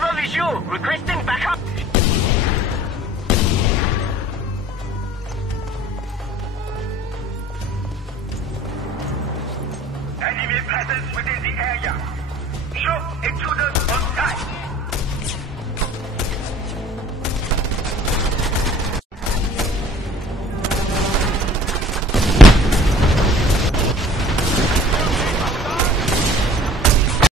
Bravo visual. Requesting backup. Enemy presence within the area. Shoot into the